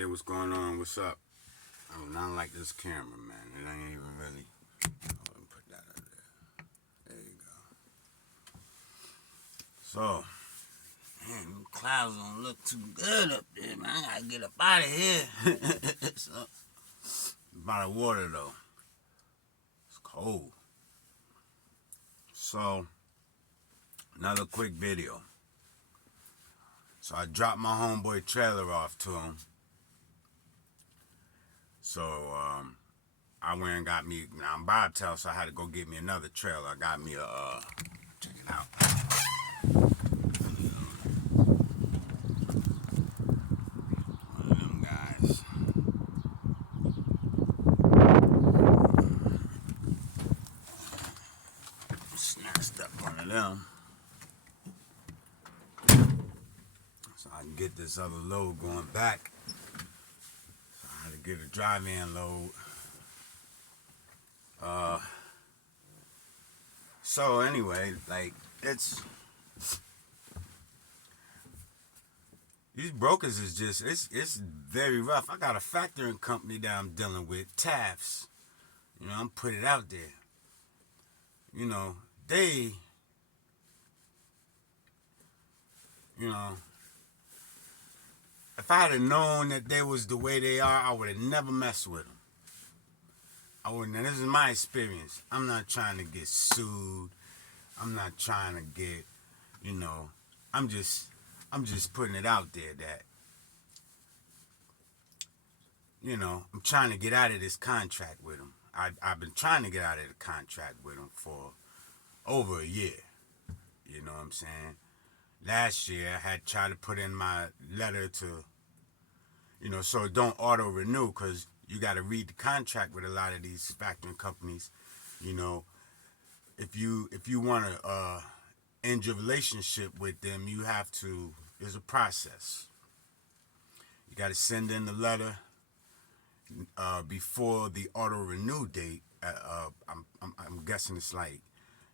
Hey, what's going on? What's up? Oh, not like this camera, man. It ain't even really. Hold on, put that up there. There you go. So, man, them clouds don't look too good up there, man. I gotta get up out of here. So, by the water, though. It's cold. So, another quick video. So, I dropped my homeboy trailer off to him. So, I went and got me. Now I'm Bobtail, so I had to go get me another trailer. I got me a. Check it out. One of them guys. Snatched up one of them. So I can get this other load going back. So I had to get a drive-in load. So anyway, like, these brokers is just, it's very rough. I got a factoring company that I'm dealing with, Tafts. You know, I'm putting it out there. You know, they, you know, if I had known that they was the way they are, I would have never messed with them. I wouldn't. And this is my experience. I'm not trying to get sued. I'm not trying to get, you know, I'm just putting it out there that, you know, I'm trying to get out of this contract with them. I've been trying to get out of the contract with them for over a year. You know what I'm saying? Last year, I had tried to put in my letter to, you know, so it don't auto-renew, because you got to read the contract with a lot of these factoring companies. You know, if you want to end your relationship with them, you have to, there's a process. You got to send in the letter before the auto-renew date. I'm guessing it's like,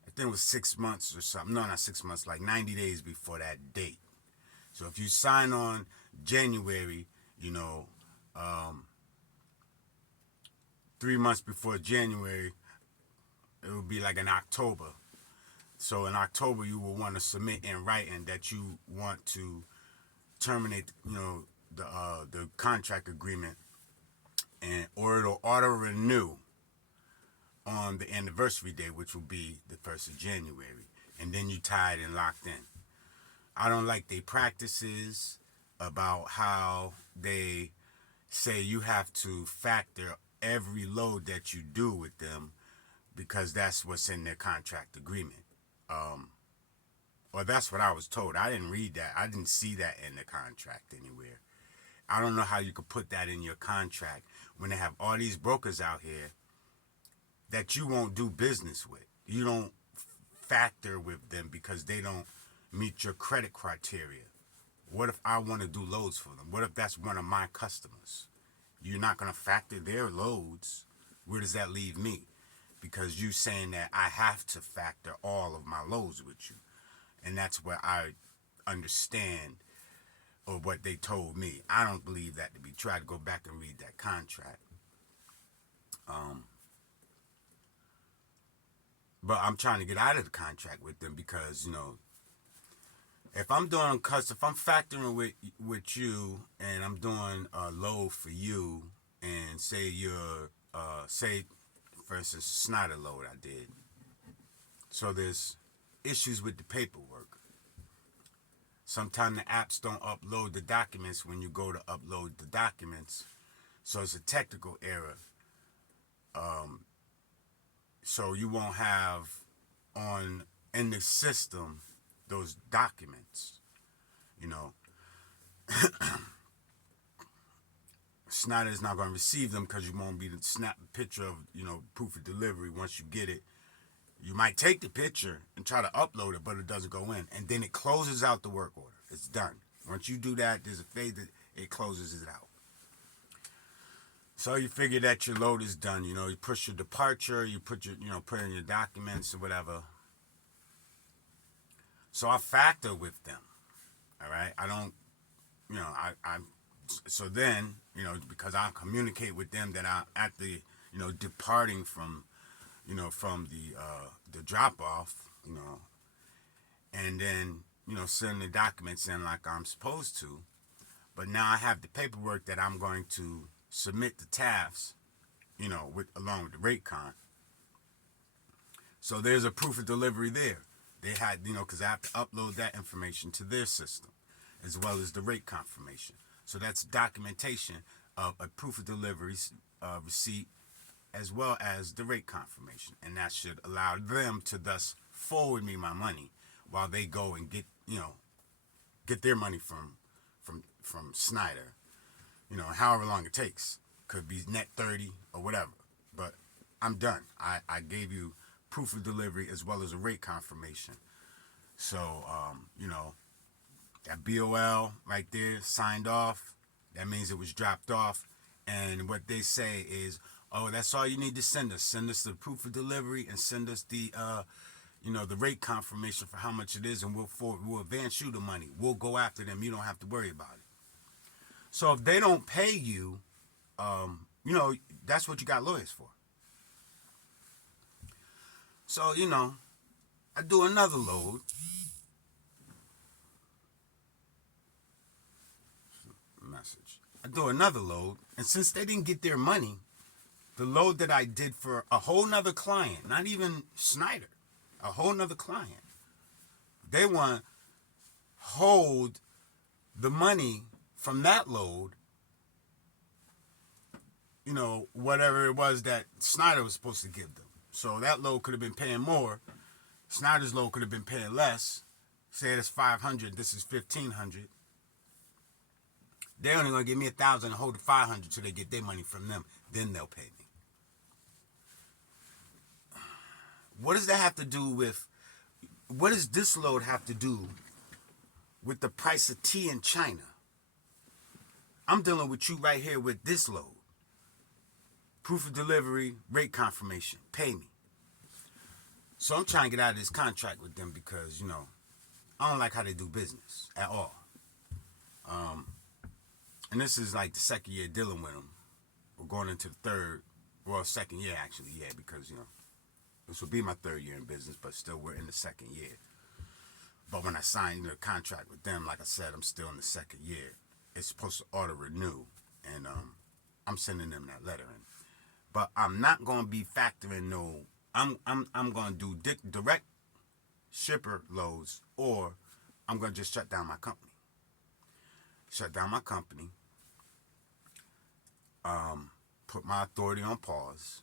I think it was 6 months or something. No, not 6 months, like 90 days before that date. So if you sign on January, you know, 3 months before January, it would be like in October. So in October, you will want to submit in writing that you want to terminate, you know, the contract agreement, or it'll auto renew on the anniversary date, which will be the 1st of January, and then you tied and locked in. I don't like their practices about how they say you have to factor every load that you do with them, because that's what's in their contract agreement. Or that's what I was told. I didn't read that. I didn't see that in the contract anywhere. I don't know how you could put that in your contract when they have all these brokers out here that you won't do business with. You don't factor with them because they don't meet your credit criteria. What if I want to do loads for them? What if that's one of my customers? You're not going to factor their loads. Where does that leave me? Because you saying that I have to factor all of my loads with you. And that's where I understand, or what they told me. I don't believe that to be true. I'd go back and read that contract. But I'm trying to get out of the contract with them because, you know, if I'm factoring with you and I'm doing a load for you, and say you're, say, for instance, Snyder load I did. So there's issues with the paperwork. Sometimes the apps don't upload the documents when you go to upload the documents. So it's a technical error. So you won't have in the system those documents. You know, Snyder's not going to receive them because you won't be to snap a picture of, you know, proof of delivery once you get it. You might take the picture and try to upload it, but it doesn't go in. And then it closes out the work order. It's done. Once you do that, there's a phase that it closes it out. So you figure that your load is done. You know, you push your departure, you put in your documents or whatever. So I factor with them. All right. I don't, you know, So then, because I communicate with them that I at the, departing from, from the drop off, and then, send the documents in like I'm supposed to. But now I have the paperwork that I'm going to submit the TAFs, along with the rate con. So there's a proof of delivery there. They had, because I have to upload that information to their system, as well as the rate confirmation. So that's documentation of a proof of delivery receipt, as well as the rate confirmation. And that should allow them to thus forward me my money while they go and get their money from Snyder, however long it takes. Could be net 30 or whatever. But I'm done. I gave you proof of delivery as well as a rate confirmation. So, that BOL right there signed off. That means it was dropped off. And what they say is, oh, that's all you need to send us. Send us the proof of delivery and send us the, the rate confirmation for how much it is, and we'll advance you the money. We'll go after them. You don't have to worry about it. So if they don't pay you, that's what you got lawyers for. So, I do another load. Message. I do another load, and since they didn't get their money, the load that I did for a whole nother client, not even Snyder, a whole nother client, they want to hold the money from that load, whatever it was that Snyder was supposed to give them. So that load could have been paying more. Snyder's load could have been paying less. Say it's $500, this is $1,500. They're only gonna give me $1,000 and hold the $500 till they get their money from them. Then they'll pay me. What does that have to do with? What does this load have to do with the price of tea in China? I'm dealing with you right here with this load. Proof of delivery, rate confirmation, pay me. So I'm trying to get out of this contract with them because, I don't like how they do business at all. And this is like the second year dealing with them. We're going into the second year actually, yeah, because, this will be my third year in business, but still we're in the second year. But when I signed the contract with them, like I said, I'm still in the second year. It's supposed to auto renew, and I'm sending them that letter in. But I'm not going to be factoring I'm going to do direct shipper loads, or I'm going to just shut down my company. Put my authority on pause,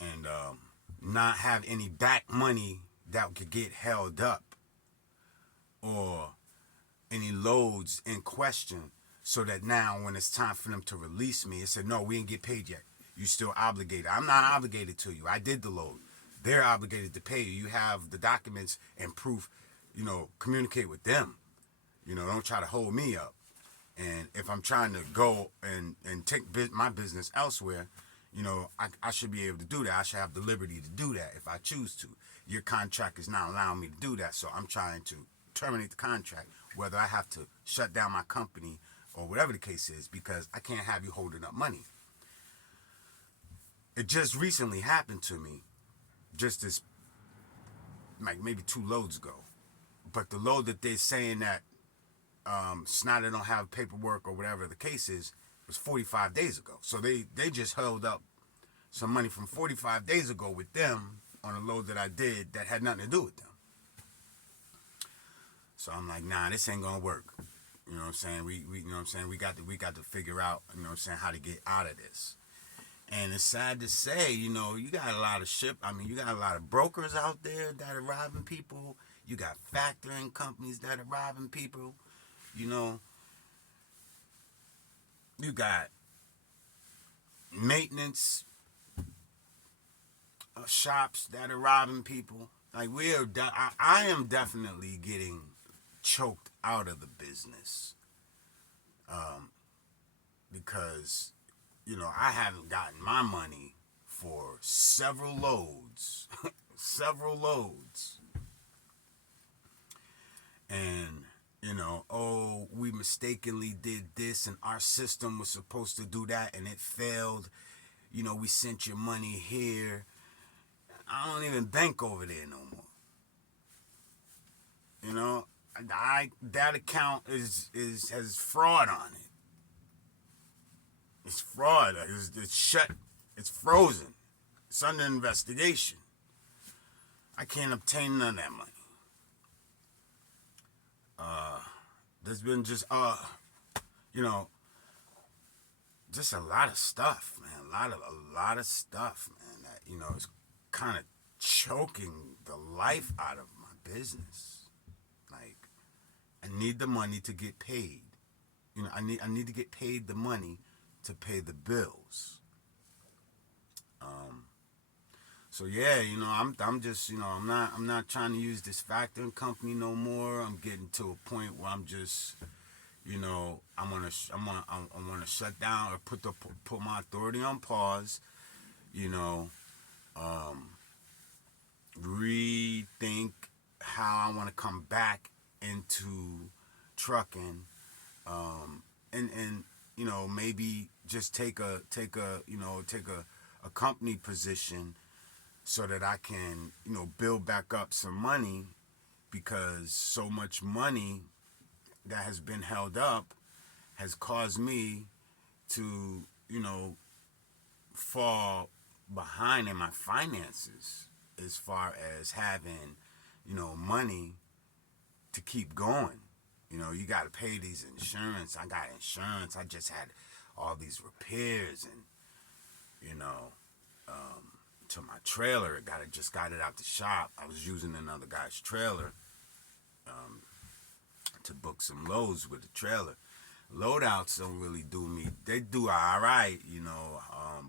and not have any back money that could get held up, or any loads in question, so that now when it's time for them to release me, it said, no, we didn't get paid yet. You still obligated. I'm not obligated to you. I did the load. They're obligated to pay you. You have the documents and proof. Communicate with them. Don't try to hold me up. And if I'm trying to go and take my business elsewhere, I should be able to do that. I should have the liberty to do that if I choose to. Your contract is not allowing me to do that, so I'm trying to terminate the contract, whether I have to shut down my company or whatever the case is, because I can't have you holding up money. It just recently happened to me, just this, like maybe 2 loads ago. But the load that they're saying that Snyder don't have paperwork or whatever the case is, was 45 days ago. So they just held up some money from 45 days ago with them on a load that I did that had nothing to do with them. So I'm like, nah, this ain't gonna work. You know what I'm saying? We got to figure out, how to get out of this. And it's sad to say, you got a lot of you got a lot of brokers out there that are robbing people. You got factoring companies that are robbing people. You got maintenance shops that are robbing people. Like I am definitely getting choked out of the business, because I haven't gotten my money for several loads, and oh, we mistakenly did this and our system was supposed to do that and it failed. You know, we sent your money here. I don't even bank over there no more. You know, that account is has fraud on it. It's fraud. It's shut. It's frozen. It's under investigation. I can't obtain none of that money. There's been just you know, just a lot of stuff, man. A lot of stuff, man. That, you know, is kind of choking the life out of my business. Like, I need the money to get paid. You know, I need to get paid the money to pay the bills. So yeah, you know, I'm just, you know, I'm not trying to use this factoring company no more. I'm getting to a point where I'm just, you know, I want to shut down or put my authority on pause. You know, rethink how I want to come back into trucking, and you know, maybe just take a company position so that I can, you know, build back up some money, because so much money that has been held up has caused me to, you know, fall behind in my finances as far as having, you know, money to keep going. You know, you got to pay these insurance. I got insurance. I just had all these repairs and, you know, to my trailer. Just got it out the shop. I was using another guy's trailer to book some loads with the trailer. Loadouts don't really do me. They do all right, you know,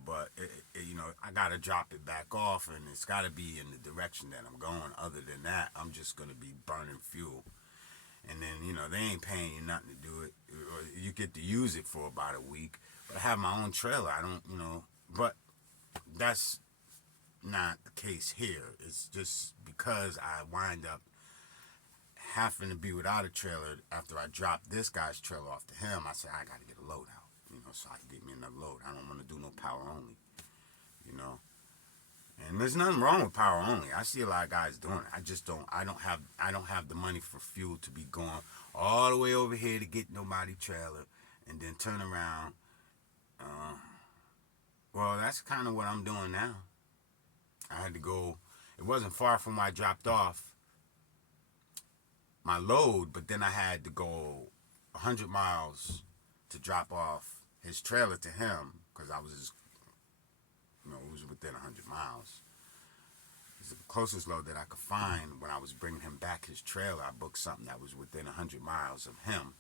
but you know, I gotta drop it back off, and it's gotta be in the direction that I'm going. Other than that, I'm just gonna be burning fuel, and then, you know, they ain't paying you nothing to do it. You get to use it for about a week. But I have my own trailer. I don't, you know, but that's not the case here. It's just because I wind up having to be without a trailer after I dropped this guy's trailer off to him. I said, I got to get a load out, you know, so I can get me another load. I don't want to do no power only, you know. And there's nothing wrong with power only. I see a lot of guys doing it. I just don't. I don't have the money for fuel to be going all the way over here to get nobody trailer and then turn around. Well, that's kind of what I'm doing now. I had to go. It wasn't far from where I dropped off my load, but then I had to go 100 miles to drop off his trailer to him, because I was just, you know, it was within 100 miles. It's the closest load that I could find. When I was bringing him back his trailer, I booked something that was within 100 miles of him.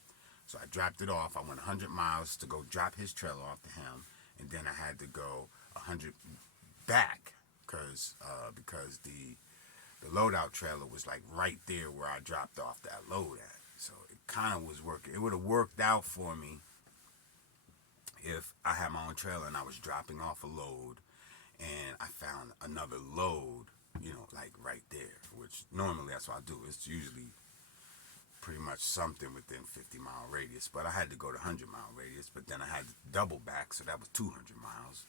So I dropped it off. I went 100 miles to go drop his trailer off to him, and then I had to go 100 back because the loadout trailer was like right there where I dropped off that load at. So it kind of was working. It would have worked out for me if I had my own trailer and I was dropping off a load and I found another load, you know, like right there, which normally that's what I do. It's usually pretty much something within 50-mile radius, but I had to go to 100-mile radius, but then I had to double back, so that was 200 miles.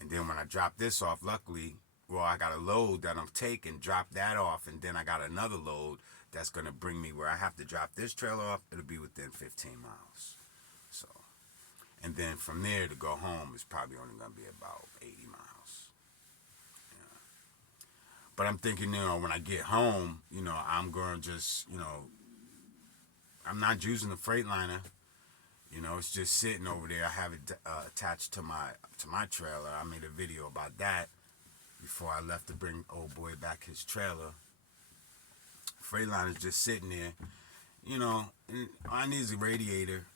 And then when I dropped this off, luckily, well, I got a load that I'm taking, drop that off, and then I got another load that's going to bring me where I have to drop this trailer off. It'll be within 15 miles. So, and then from there to go home is probably only going to be about 80 miles. Yeah. But I'm thinking, you know, when I get home, you know, I'm going to just, you know, I'm not using the Freightliner. You know, it's just sitting over there. I have it attached to my trailer. I made a video about that before I left to bring old boy back his trailer. Freightliner's just sitting there. You know, and I need a radiator.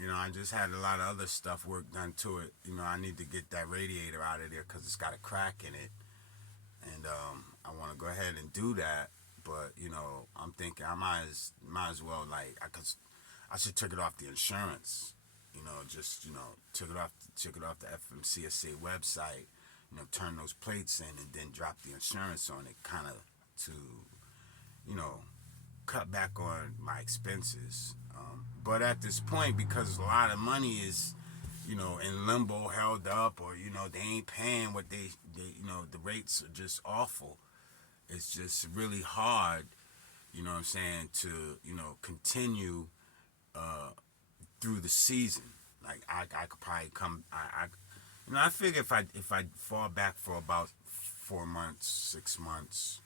You know, I just had a lot of other stuff work done to it. You know, I need to get that radiator out of there because it's got a crack in it. And I want to go ahead and do that. But, you know, I'm thinking I might as well, like, I should take it off the insurance, you know, just, you know, took it off the FMCSA website, you know, turn those plates in and then drop the insurance on it, kind of to, you know, cut back on my expenses. But at this point, because a lot of money is, in limbo, held up, or they ain't paying what they the rates are just awful. It's just really hard, what I'm saying, to continue through the season. Like I could probably come. I figure if I fall back for about 4 months, 6 months,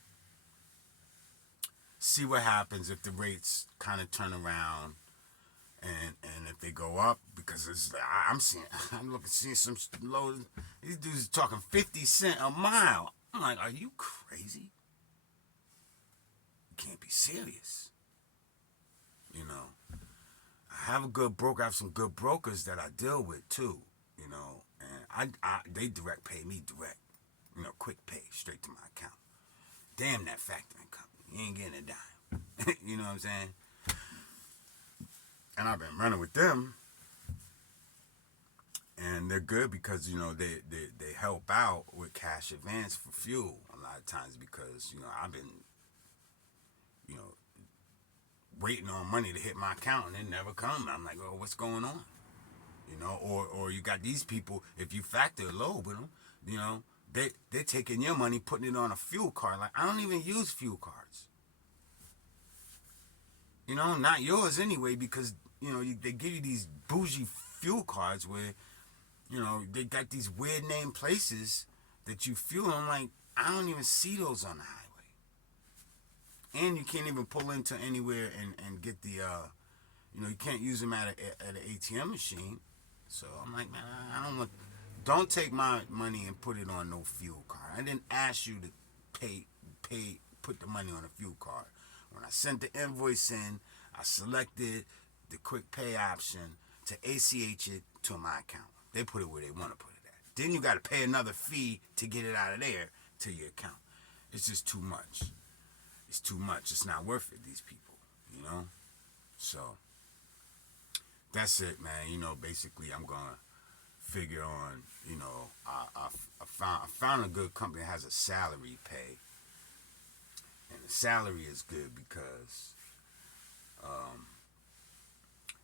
see what happens if the rates kind of turn around, and if they go up, because seeing some low. These dudes are talking 50 cents a mile. I'm like, are you crazy? You can't be serious. I have a good broker. I have some good brokers that I deal with too. And they direct pay me direct. Quick pay straight to my account. Damn that factoring company. You ain't getting a dime. You know what I'm saying? And I've been running with them, and they're good because they help out with cash advance for fuel a lot of times, because I've been waiting on money to hit my account and it never comes. I'm like, oh, what's going on? Or you got these people, if you factor low with them, they're taking your money, putting it on a fuel card. Like, I don't even use fuel cards. Not yours anyway, because they give you these bougie fuel cards where they got these weird name places that you fuel. I'm like, I don't even see those on the highway. And you can't even pull into anywhere and get the you can't use them at an ATM machine. So I'm like, man, don't take my money and put it on no fuel card. I didn't ask you to put the money on a fuel card. When I sent the invoice in, I selected the quick pay option to ACH it to my account. They put it where they want to put it at. Then you got to pay another fee to get it out of there to your account. It's just too much. It's too much. It's not worth it, these people, So, that's it, man. Basically, I'm going to figure on, I found a good company that has a salary pay. And the salary is good because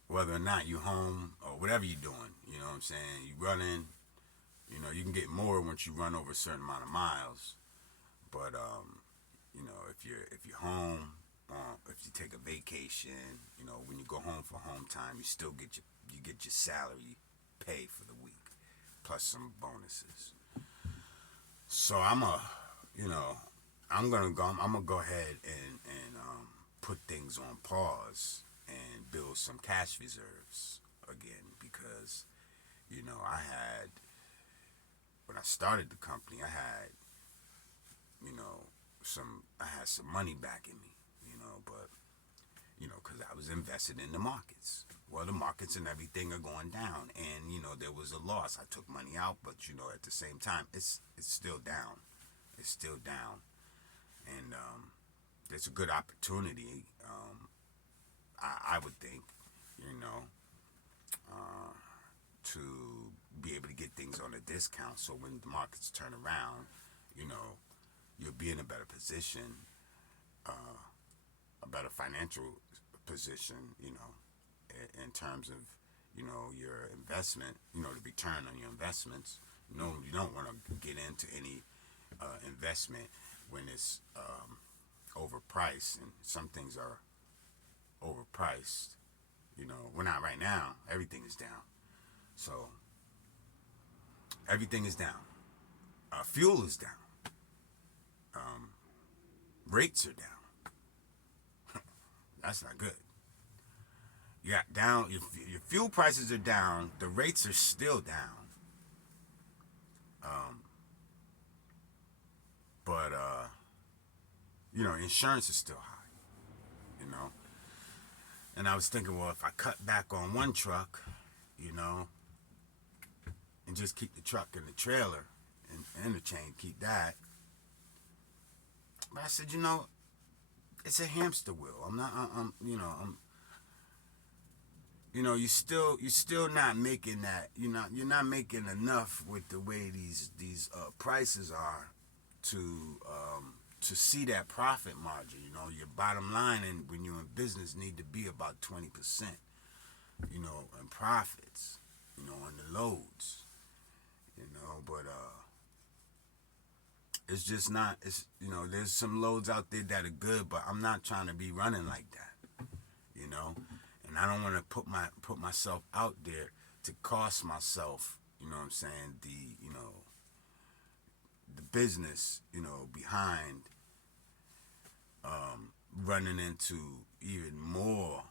whether or not you home or whatever you're doing, you know what I'm saying, you running, you can get more once you run over a certain amount of miles. But if you're home, if you take a vacation, when you go home for home time, you still get your salary pay for the week, plus some bonuses. So I'm gonna go ahead and put things on pause and build some cash reserves again, because when I started the company, I had some money backing me, but because I was invested in the markets. Well, the markets and everything are going down, and there was a loss. I took money out, but at the same time, it's still down. It's still down, and there's a good opportunity. I would think, to be able to get things on a discount, so when the markets turn around, you'll be in a better position, a better financial position, in terms of, your investment, the return on your investments. You don't want to get into any investment when it's overpriced, and some things are overpriced. We're not right now. Everything is down. So everything is down. Fuel is down. Rates are down. That's not good. You got down. Your fuel prices are down. The rates are still down. But insurance is still high. And I was thinking, well, if I cut back on one truck, and just keep the truck and the trailer and interchange, keep that. But I said, it's a hamster wheel. I'm not, you're still not making that. You're not making enough with the way these prices are to to see that profit margin. Your bottom line, and when you're in business, need to be about 20%. In profits. On the loads. But it's just not. It's there's some loads out there that are good, but I'm not trying to be running like that. And I don't want to put myself out there to cost myself. What I'm saying, the business, behind running into even more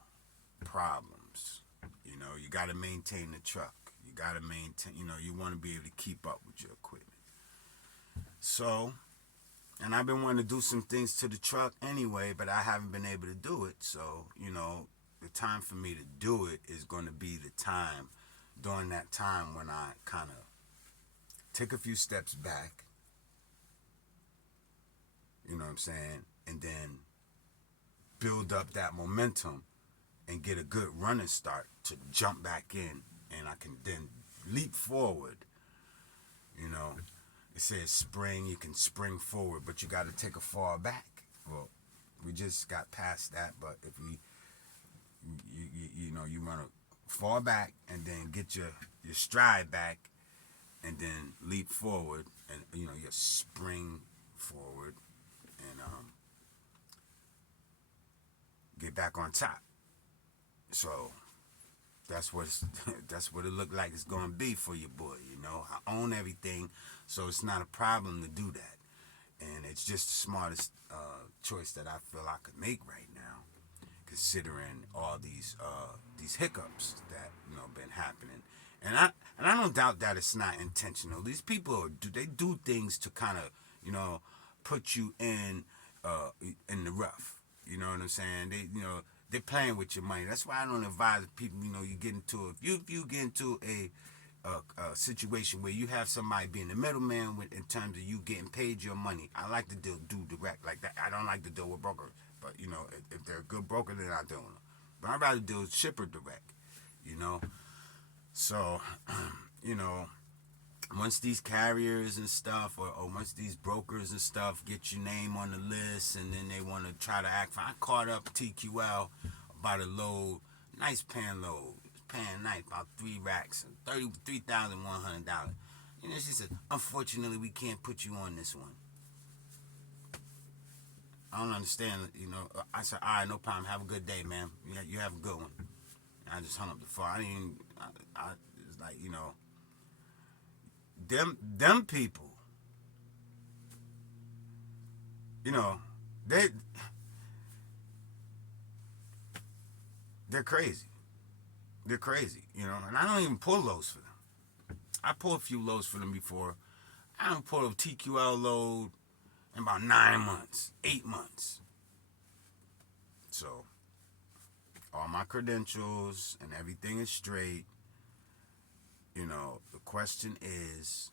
problems. You got to maintain the truck. You got to maintain. You want to be able to keep up with your equipment. So, and I've been wanting to do some things to the truck anyway, but I haven't been able to do it. So, the time for me to do it is going to be the time, during that time when I kind of take a few steps back, what I'm saying, and then build up that momentum and get a good running start to jump back in, and I can then leap forward. It says spring, you can spring forward, but you got to take a fall back. Well, we just got past that, but if you want to fall back and then get your stride back and then leap forward and, you spring forward and get back on top. So that's what it looked like it's gonna be for your boy. I own everything, so it's not a problem to do that, and it's just the smartest choice that I feel I could make right now, considering all these hiccups that been happening, and I don't doubt that it's not intentional. These people they do things to kind of put you in the rough. You know what I'm saying? They're playing with your money. That's why I don't advise people. You get into if you get into a situation where you have somebody being the middleman in terms of you getting paid your money. I like to do direct like that. I don't like to deal with brokers, but if they're a good broker, then I do them. But I'd rather deal with shipper direct. So once these carriers and stuff, or once these brokers and stuff get your name on the list, and then they want to try to act. I caught up TQL about a load, nice pan load, paying nice, about 3 racks, $33,100. She said, unfortunately, we can't put you on this one. I don't understand. I said, all right, no problem. Have a good day, man. You have a good one. And I just hung up the phone. I didn't even. It's like them people, they're crazy. They're crazy, and I don't even pull loads for them. I pulled a few loads for them before. I don't pull a TQL load in about 9 months, 8 months. So, all my credentials and everything is straight. The question is,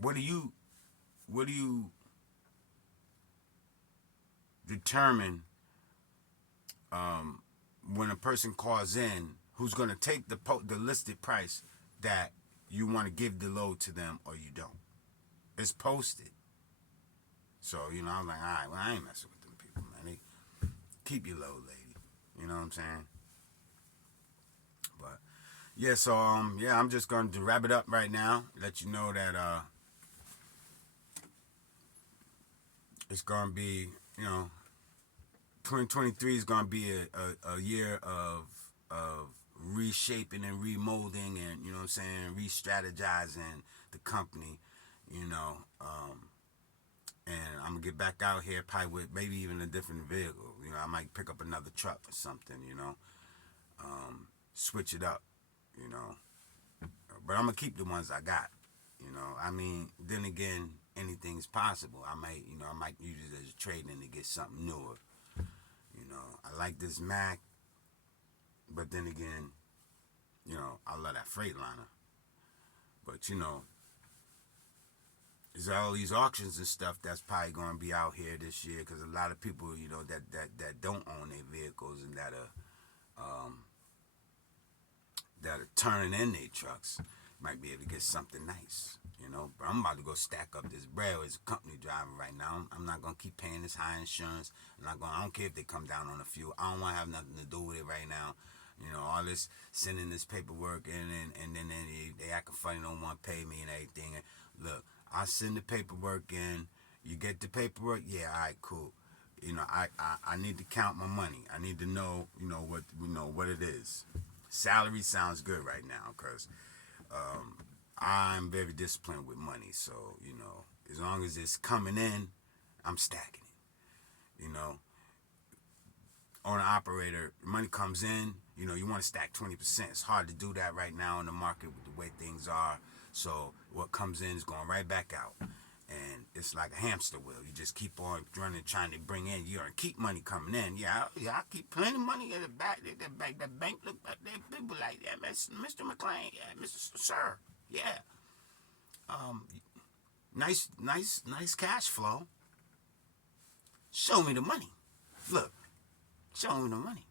what do you determine when a person calls in who's going to take the listed price that you want to give the load to them, or you don't? It's posted. So, I'm like, all right, well, I ain't messing with them people, man. They keep your load, lady. You know what I'm saying? But yeah, so I'm just going to wrap it up right now. Let you know that it's going to be, 2023 is going to be a year of reshaping and remolding, and re-strategizing the company, and I'm gonna get back out here probably with maybe even a different vehicle. I might pick up another truck or something, switch it up, but I'm gonna keep the ones I got. Then again, anything's possible. I might use it as a trade-in to get something newer. I like this Mac, but then again, I love that Freightliner. But there's all these auctions and stuff that's probably going to be out here this year, because a lot of people, that don't own their vehicles and that are turning in their trucks might be able to get something nice. You know, but I'm about to go stack up this bread as a company driver right now. I'm not gonna keep paying this high insurance. I don't care if they come down on the fuel. I don't want to have nothing to do with it right now. You know, all this sending this paperwork in, and then they acting funny, don't want to pay me and everything. And look, I send the paperwork in. You get the paperwork, yeah, all right, cool. You know, I need to count my money. I need to know, what it is. Salary sounds good right now, cause I'm very disciplined with money. So as long as it's coming in, I'm stacking it. Owner operator, money comes in. You want to stack 20%. It's hard to do that right now in the market with the way things are. So what comes in is going right back out. And it's like a hamster wheel. You just keep on running, trying to bring in. You keep money coming in. Yeah, I keep plenty of money in the back. The bank look back there. People like, yeah, Mr. McLean, yeah, Mr. Sir, yeah. Nice cash flow. Show me the money. Look, show me the money.